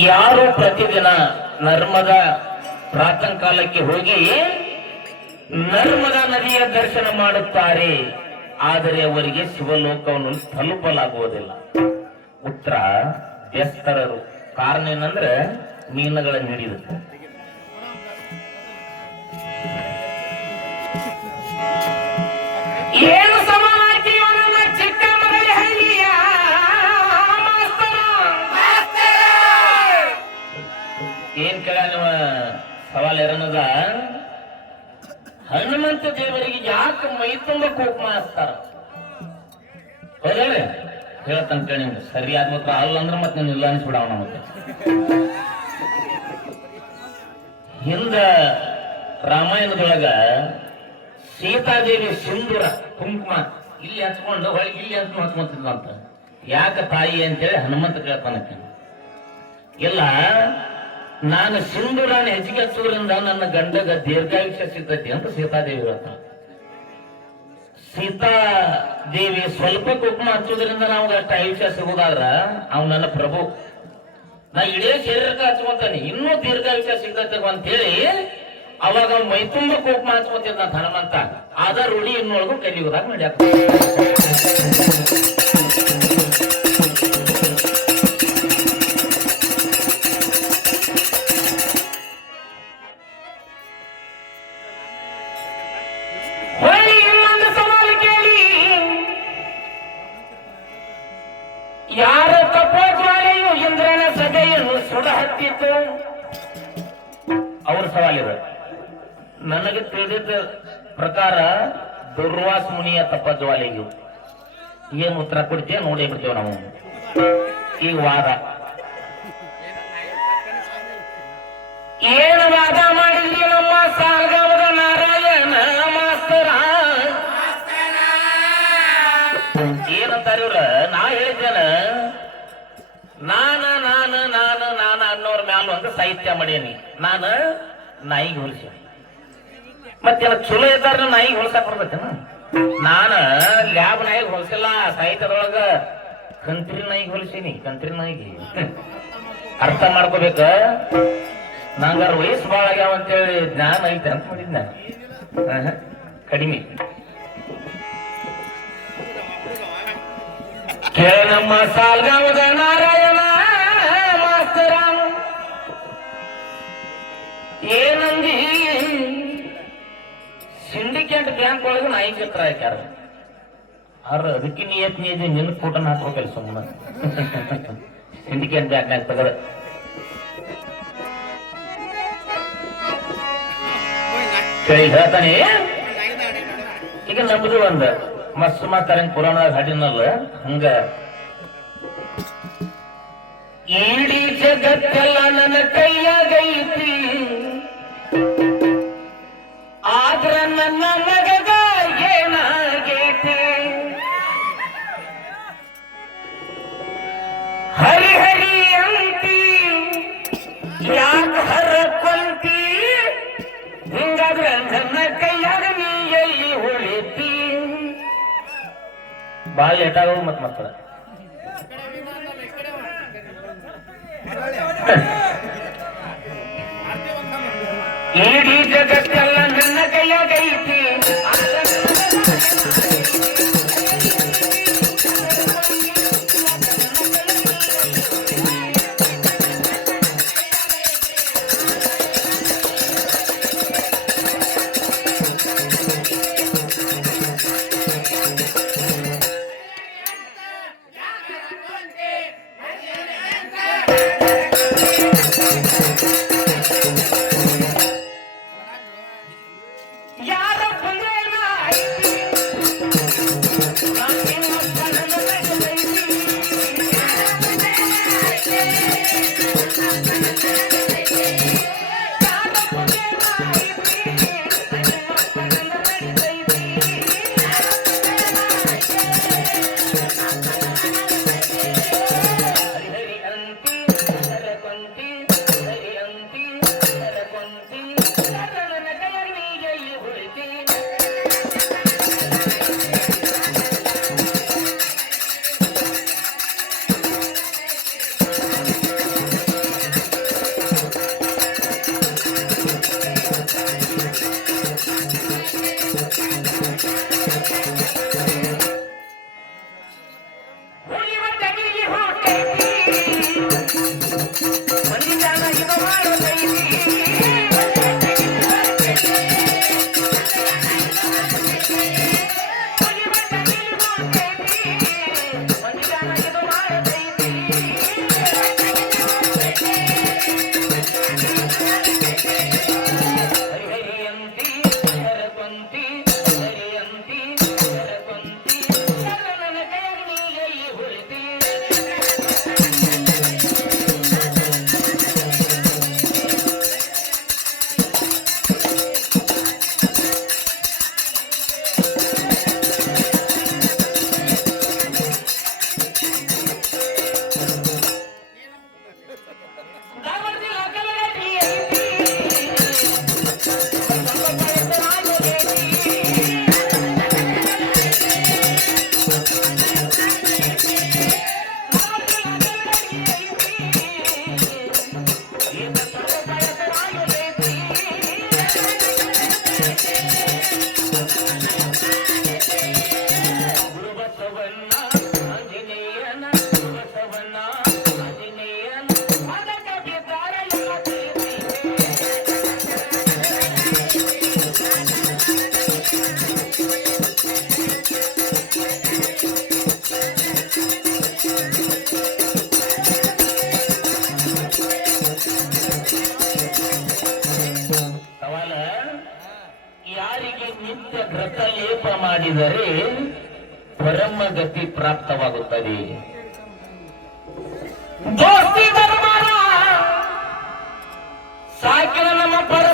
ಯಾರು ಪ್ರತಿದಿನ ನರ್ಮದಾ ಪ್ರಾತಃ ಕಾಲಕ್ಕೆ ಹೋಗಿ ನರ್ಮದಾ ನದಿಯ ದರ್ಶನ ಮಾಡುತ್ತಾರೆ, ಆದರೆ ಅವರಿಗೆ ಶಿವಲೋಕವನ್ನು ತಲುಪಲಾಗುವುದಿಲ್ಲ. ಉತ್ತರ ಬೆಸ್ತರರು. ಕಾರಣ ಏನಂದ್ರೆ ಮೀನುಗಳನ್ನು ಹಿಡಿಯುತ್ತೆ. ಏನು ಸಮಾನಾಗಿ ಚಿಕ್ಕ ಮಗಲಿ ಹಳ್ಳಿಯ ಏನ್ ಕೇಳ ನೀವು ಸವಾಲ್ ಎರನದ ಹನುಮಂತ ದೇವರಿಗೆ ಯಾಕೆ ಮೈ ತುಂಬ ಕುಂಕುಮ ಹಚ್ತಾರ? ಹೌದ್ರಿ ಹೇಳ್ತಂತ ನಿಮ್ಗೆ ಸರಿಯಾದ ಮಾತ್ರ ಅಲ್ಲ ಅಂದ್ರೆ ಮತ್ತೆ ನೀನು ಇಲ್ಲ ಅನ್ಸ್ಬಿಡವನ. ಮತ್ತೆ ಹಿಂದ ರಾಮಾಯಣದೊಳಗ ಸೀತಾದೇವಿ ಸಿಂಧೂರ ಕುಂಕುಮ ಇಲ್ಲಿ ಹಚ್ಕೊಂಡು ಹೊಳಗೆ ಇಲ್ಲಿ ಹಚ್ಕೊಂತಿದ್ದಂತ. ಯಾಕೆ ತಾಯಿ ಅಂತೇಳಿ ಹನುಮಂತ ಕೇಳ್ತಾನಕ್ಕೆ. ಇಲ್ಲ, ನಾನು ಸಿಂಧೂರಾನ ಹೆಚ್ಚಿಗೆ ಹಚ್ಚೋದ್ರಿಂದ ನನ್ನ ಗಂಡಗ ದೀರ್ಘಾಯುಷ್ಯ ಸಿಗ್ತೈತಿ ಅಂತ ಸೀತಾದೇವಿ ಹೇಳ್ತಾಳೆ. ಸೀತಾದೇವಿ ಸ್ವಲ್ಪ ಕುಂಕುಮ ಹಚ್ಚೋದ್ರಿಂದ ನಮ್ಗೆ ಅಷ್ಟು ಆಯುಷ್ಯ ಸಿಗೋದಾದ್ರ ಅವ್ ನನ್ನ ಪ್ರಭು, ನಾ ಇಡೀ ಶರೀರಕ್ಕೆ ಹಚ್ಕೊಂತಾನೆ, ಇನ್ನೂ ದೀರ್ಘಾಯುಷ್ಯ ಸಿಗ್ತೈತಿ ಅಂತ ಹೇಳಿ ಅವಾಗ ಅವ್ನು ಮೈ ತುಂಬ ಕುಂಕುಮ ಹಚ್ಕೊಂತಿದ್ದ ಹನುಮಂತ. ಆದ ರೂಢಿ ಇನ್ನೊಳಗೂ ಕಲಿಯುವುದಾಗ ನಡೆಯಕ ಯಾರ ತಪೋಜ್ವಾಲೆಯು ಇಂದ್ರನ ಸಭೆಯನ್ನು ಸುಡ ಹತ್ತಿತ್ತು. ಅವ್ರ ಸವಾಲಿದೆ. ನನಗೆ ತಿಳಿದ ಪ್ರಕಾರ ದುರ್ವಾಸ ಮುನಿಯ ತಪಜ್ವಾಲೆಯು. ಏನ್ ಉತ್ತರ ಕೊಡ್ತೀಯ ನೋಡೇ ಬಿಡ್ತೇವೆ ನಾವು. ಈಗ ವಾದ ಏನು ವಾದ ಮಾಡಿದ್ರಿ ನಮ್ಮ ಸಾಲ್ಗಾವದ ನಾರಾಯಣ ಮಾಸ್ತರ? ಏನಂತಾರ ಇವ್ರ? ನಾ ಹೇಳಿದ್ದೇನ ನಾನು ನಾನು ನಾನು ನಾನು ಅನ್ನೋರ್ ಮ್ಯಾಲ ಒಂದು ಸಾಹಿತ್ಯ ಮಾಡೇನಿ. ನಾನು ನಾಯಿಗೆ ಹೋಲಿಸಿ ಮತ್ತೇನ ಚಲೋ ಇದ್ದಾರ ನಾಯಿಗೆ ಹೋಲ್ಸಕ್ ಬರ್ತೇನ? ನಾನ ಲ್ಯಾಬ್ ನಾಯಿಗೆ ಹೋಲಿಸಿಲ್ಲ, ಸಾಹಿತ್ಯದೊಳಗ ಕಂತ್ರಿ ನಾಯಿಗೆ ಹೋಲಿಸೀನಿ. ಕಂತ್ರಿ ನಾಯಿಗೆ ಅರ್ಥ ಮಾಡ್ಕೋಬೇಕ. ನಂಗಾರ ವಯಸ್ಸು ಭಾಳ ಆಗ್ಯಾವ ಅಂತೇಳಿ ಜ್ಞಾನ ಐತೆ ಅಂತ ಮಾಡಿದ್ನ ಕಡಿಮೆ. ನಮ್ಮ ಸಾಲ್ಗಾವದ ನಾರಾಯಣ ಮಾಸ್ತರ ಏನಂದಿ? ಸಿಂಡಿಕೇಟ್ ಬ್ಯಾಂಕ್ ಒಳಗೆ ನಾಯಿ ಚಿತ್ರ ಹಾಕ್ಯಾರ. ಅದಕ್ಕೆ ನಿಯತ್ನಿಯದಿ ನಿನ್ನ ಫೋಟೋನ ಹಾಕ್ಬೇಕಲ್ಲ ಸುಮ್ಮನೆ. ಸಿಂಡಿಕೇಟ್ ಬ್ಯಾಂಕ್ನಾಗ ತಗದ ಹೇಳ್ತಾನೆ. ಈಗ ನಮ್ದು ಒಂದ ಮಸ್ತ್ ಮಾತಾರಂಗ್ ಪುರಾಣದಾಗ ಹಾಡಿನಲ್ಲ ಹಂಗ. ಇಡೀ ಜಗತ್ತೆಲ್ಲ ನನ್ನ ಕೈಯಾಗೈತಿ, ಆದ್ರ ನನ್ನ ಮಗಗ ಏನಾಗೈತಿ? ಹರಿ ಹರಿ ಅಂತಿ ಯಾಕ ಹರಕೊಂತಿ? ಹಿಂಗಾದ್ರ ನನ್ನ ಕೈಯಾಗ ನೀ ಎಲ್ಲಿ ಉಳಿತಿ? ಬಾಳ ಲೇಟ್ ಆಗೋ ಮತ್ ಮಕ್ಕಳ ಇಡೀ ಜಗತ್ತೆಲ್ಲ ನನ್ನ ಕೈಯಾಗೈತಿ, ಮಾಡಿದರೆ ಪರಮಗತಿ ಪ್ರಾಪ್ತವಾಗುತ್ತದೆ. ದೋಸ್ತಿ ಧರ್ಮ ಸಾಕಿನ ನಮ್ಮ ಪರ